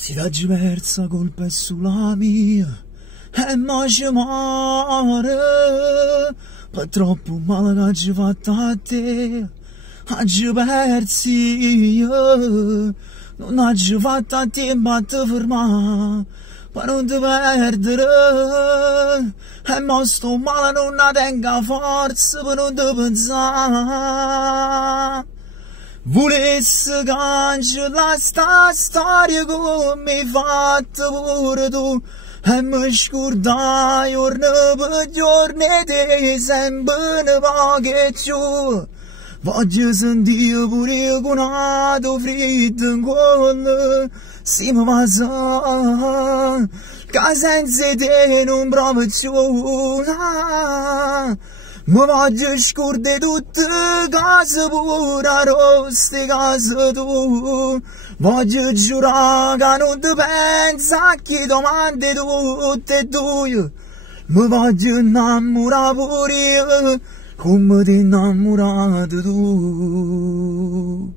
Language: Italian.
Si tergiversa colpa sulla mia e mo ci muore per troppo male che ci fatto a te. Oggi persi io, non oggi fatto a te ma ti fermare per non ti perdere. E mo sto male non ne tengo forza per non ti pensare. Volessi cancellare sta storia come mi hai fatto pure tu e mi scordai giorno per giorno e te sempre ne poche più. Voglio sentire pure io con un freddo in cuore se mi passa che senza te non provo più. Mi voglio scordare tutte cose pure rosse cose tu. Voglio giurare che non ti pensa che domande tutte e due. Mi voglio innamorare pure io come ti innamorato tu.